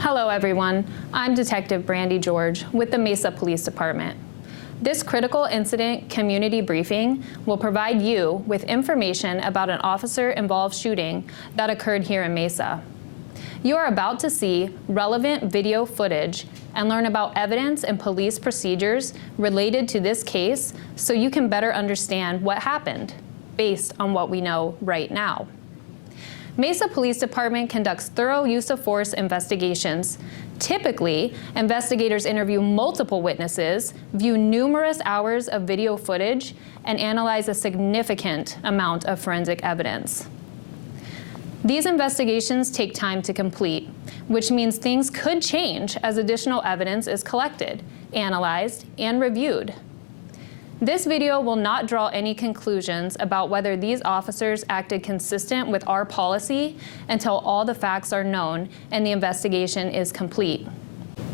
Hello everyone, I'm Detective Brandy George with the Mesa Police Department. This critical incident community briefing will provide you with information about an officer-involved shooting that occurred here in Mesa. You are about to see relevant video footage and learn about evidence and police procedures related to this case so you can better understand what happened based on what we know right now. Mesa Police Department conducts thorough use of force investigations. Typically, investigators interview multiple witnesses, view numerous hours of video footage, and analyze a significant amount of forensic evidence. These investigations take time to complete, which means things could change as additional evidence is collected, analyzed, and reviewed. This video will not draw any conclusions about whether these officers acted consistent with our policy until all the facts are known and the investigation is complete.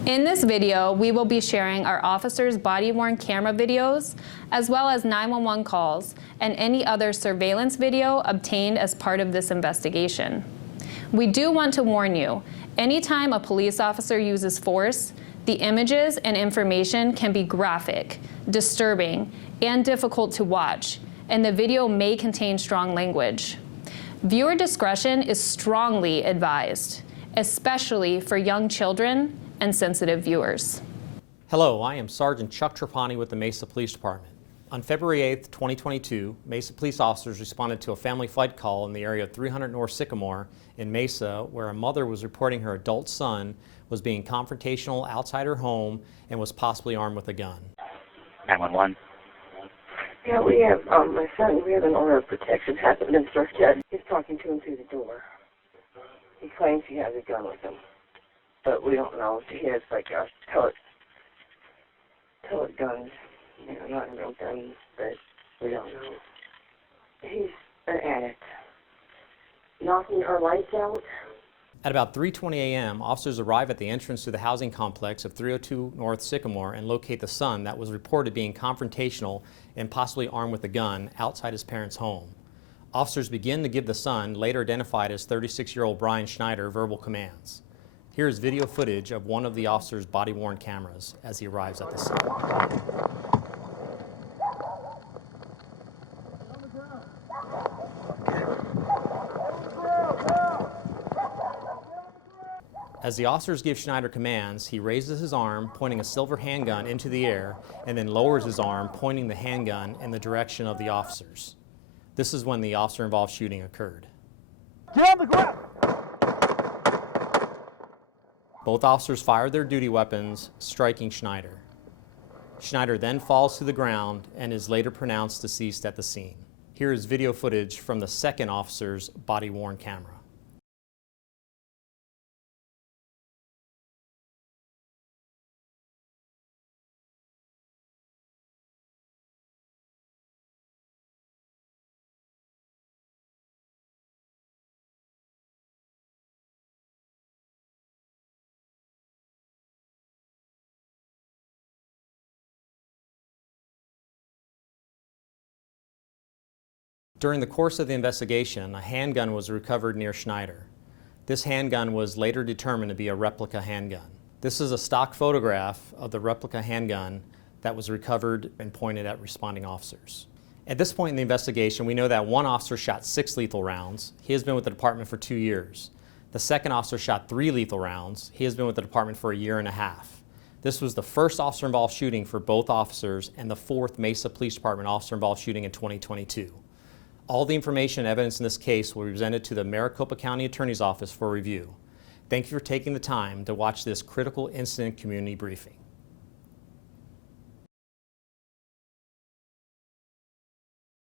In this video, we will be sharing our officers' body-worn camera videos, as well as 911 calls and any other surveillance video obtained as part of this investigation. We do want to warn you, anytime a police officer uses force, the images and information can be graphic, disturbing, and difficult to watch, and the video may contain strong language. Viewer discretion is strongly advised, especially for young children and sensitive viewers. Hello, I am Sergeant Chuck Trapani with the Mesa Police Department. On February 8th, 2022, Mesa police officers responded to a family fight call in the area of 300 North Sycamore in Mesa, where a mother was reporting her adult son was being confrontational outside her home and was possibly armed with a gun. 911. Yeah, we have, my son, we have an order of protection, hasn't been served yet. He's talking to him through the door. He claims he has a gun with him, but we don't know if he has, like, pellet guns. You know, not real guns, but we don't know. He's an addict. Knocking our lights out. At about 3:20 a.m., officers arrive at the entrance to the housing complex of 302 North Sycamore and locate the son that was reported being confrontational and possibly armed with a gun outside his parents' home. Officers begin to give the son, later identified as 36-year-old Brian Schneider, verbal commands. Here is video footage of one of the officer's body-worn cameras as he arrives at the scene. As the officers give Schneider commands, he raises his arm, pointing a silver handgun into the air, and then lowers his arm, pointing the handgun in the direction of the officers. This is when the officer-involved shooting occurred. Get on the ground! Both officers fired their duty weapons, striking Schneider. Schneider then falls to the ground and is later pronounced deceased at the scene. Here is video footage from the second officer's body-worn camera. During the course of the investigation, a handgun was recovered near Schneider. This handgun was later determined to be a replica handgun. This is a stock photograph of the replica handgun that was recovered and pointed at responding officers. At this point in the investigation, we know that one officer shot 6 lethal rounds. He has been with the department for 2 years. The second officer shot 3 lethal rounds. He has been with the department for 1.5 years. This was the first officer-involved shooting for both officers and the 4th Mesa Police Department officer-involved shooting in 2022. All the information and evidence in this case will be presented to the Maricopa County Attorney's Office for review. Thank you for taking the time to watch this critical incident community briefing.